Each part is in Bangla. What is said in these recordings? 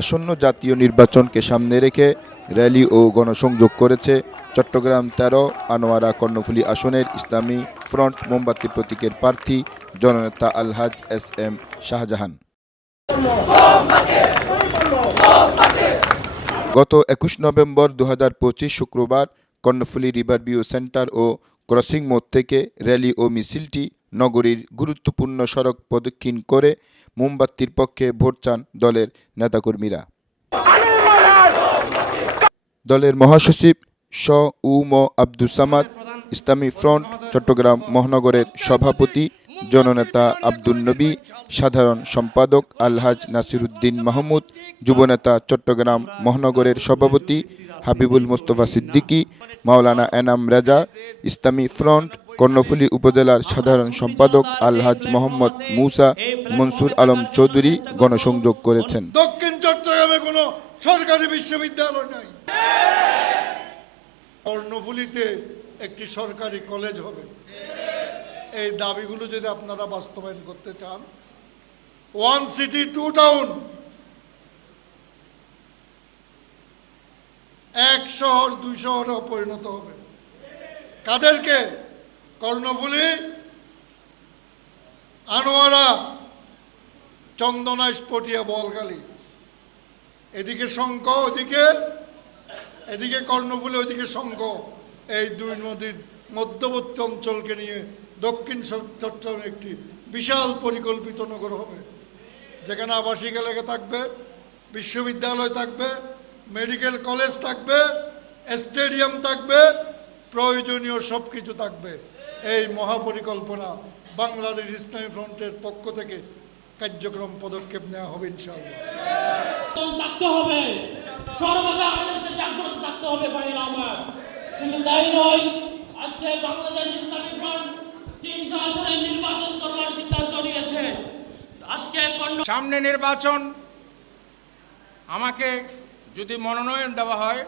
আসন্ন জাতীয় নির্বাচনকে সামনে রেখে র্যালি ও গণসংযোগ করেছে চট্টগ্রাম তেরো, আনোয়ারা কর্ণফুলী আসনের ইসলামী ফ্রন্ট মোমবাতি প্রতীকের প্রার্থী জননেতা আলহাজ এস এম শাহজাহান। গত একুশ নভেম্বর দু হাজার পঁচিশ শুক্রবার কর্ণফুলী রিভার ভিউ সেন্টার ও ক্রসিং মোড় থেকে র্যালি ও মিছিলটি নগরীর গুরুত্বপূর্ণ সড়ক প্রদক্ষিণ করে মোমবাতির পক্ষে ভোট চান দলের নেতাকর্মীরা। দলের মহাসচিব শ উম আব্দুল সামাদ, ইসলামী ফ্রন্ট, চট্টগ্রাম মহানগরের সভাপতি জননেতা আব্দুল নবী, সাধারণ সম্পাদক আলহাজ নাসিরুদ্দিন মাহমুদ, যুবনেতা চট্টগ্রাম মহানগরের সভাপতি হাবিবুল মোস্তফা সিদ্দিকী, মাওলানা এনাম রাজা, ইসলামী ফ্রন্ট কর্ণফুলী উপজেলার সাধারণ সম্পাদক আলহাজ মোহাম্মদ মুসা মনসুর আলম চৌধুরী গণসংযোগ করেছেন। দক্ষিণ চট্টগ্রামে কোনো সরকারি বিশ্ববিদ্যালয় নাই। কর্ণফুলিতে একটি সরকারি কলেজ হবে। এই দাবিগুলো যদি আপনারা বাস্তবায়ন করতে চান, ওয়ান সিটি, টু টাউন, এক শহর, দুই শহরে পরিণত হবে। কাদেরকে? কর্ণফুলি, আনোয়ারা চন্দনা স্পটিয়া বলগালি। এদিকে শঙ্খ, ওদিকে, এদিকে কর্ণফুলি, ওদিকে শঙ্খ। এই দুই নদীর মধ্যবর্তী অঞ্চলকে নিয়ে দক্ষিণ চট্টগ্রামে একটি বিশাল পরিকল্পিত নগর হবে, যেখানে আবাসিক এলাকা থাকবে, বিশ্ববিদ্যালয় থাকবে, মেডিকেল কলেজ থাকবে, স্টেডিয়াম থাকবে, প্রয়োজনীয় সব কিছু থাকবে। এই মহাপরিকল্পনা বাংলাদেশ ইসলামী ফ্রন্টের পক্ষ থেকে কার্যক্রম পদক্ষেপ নেওয়া হবে ইনশাআল্লাহ। আজকে বাংলাদেশ ইসলামী ফ্রন্ট তিনশো আসনে নির্বাচন করবার সিদ্ধান্ত নিয়েছে। আজকে সামনে নির্বাচন আমাকে যদি মনোনয়ন দেওয়া হয়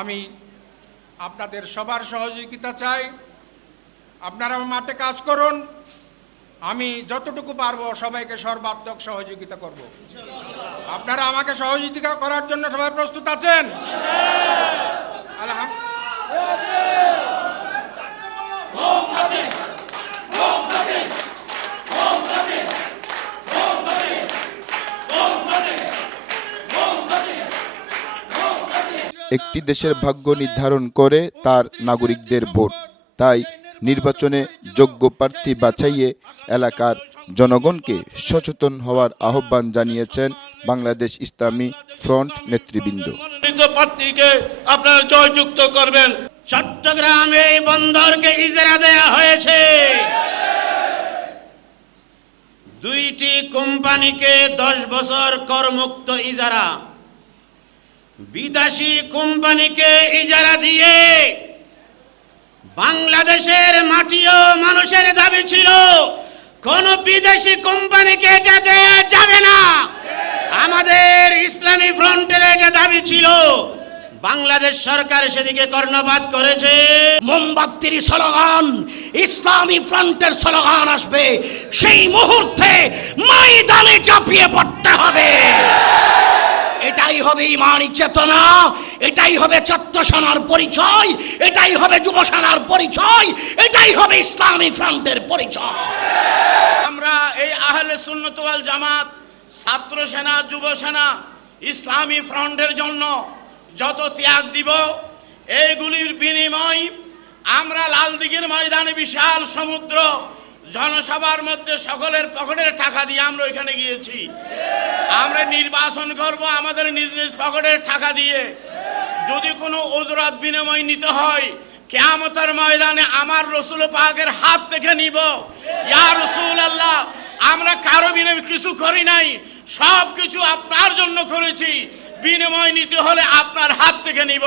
আমি আপনাদের সবার সহযোগিতা চাই। আপনারা মাঠে কাজ করুন আমি যতটুকু পারব সবাইকে সর্বাত্মক সহযোগিতা করব। আপনারা আমাকে সহযোগিতা করার জন্য সবাই প্রস্তুত আছেন? আলহাম একটি দেশের ভাগ্য নির্ধারণ করে তার নাগরিকদের ভোট। তাই নির্বাচনে যোগ্য প্রার্থী বাছাইয়ে এলাকার জনগণকে সচেতন হওয়ার আহ্বান জানিয়েছেন বাংলাদেশ ইসলামী ফ্রন্ট নেতৃবৃন্দ। প্রার্থীকে আপনারা জয়যুক্ত করবেন। চট্টগ্রামে এই বন্দরকে ইজারা দেয়া হয়েছে। দুইটি কোম্পানিকে দশ বছর করমুক্ত ইজারা। বিদেশি কোম্পানিকে ইজারা দিয়ে বাংলাদেশের মাটিও মানুষের দাবি ছিল, কোন বিদেশি কোম্পানিকে এটা দেয়া যাবে না। আমাদের ইসলামী ফ্রন্টের এটা দাবি ছিল, বাংলাদেশ সরকার সেদিকে কর্ণপাত করেছে। মোমবাতির স্লোগান, ইসলামী ফ্রন্টের স্লোগান আসবে, সেই মুহূর্তে ময়দানে চাপিয়ে পড়তে হবে। এটাই হবে ইমানি চেতনা, এটাই হবে ছাত্র সেনার পরিচয়, এটাই হবে যুব সেনার পরিচয়, এটাই হবে ইসলামী ফ্রন্টের পরিচয়। আমরা এই আহলে সুন্নত ওয়াল জামাত, ছাত্র সেনা, যুব সেনা, ইসলামী ফ্রন্টের জন্য যত ত্যাগ দিব, এইগুলির বিনিময় আমরা লালদিঘির ময়দানে বিশাল সমুদ্র জনসভার মধ্যে সকলের পকেটের টাকা দিয়ে আমরা ওইখানে গিয়েছি। আমরা নির্বাচন করব আমাদের নিজ নিজ পকেটের টাকা দিয়ে। যদি কোনো ওজরাত বিনিময় নিতে হয়, কেয়ামতের ময়দানে আমার রসুল পাকের হাত থেকে নিব। ইয়া রসুল আল্লাহ আমরা কারও বিনিময় কিছু করি নাই সব কিছু আপনার জন্য করেছি। বিনিময় নিতে হলে আপনার হাত থেকে নিব।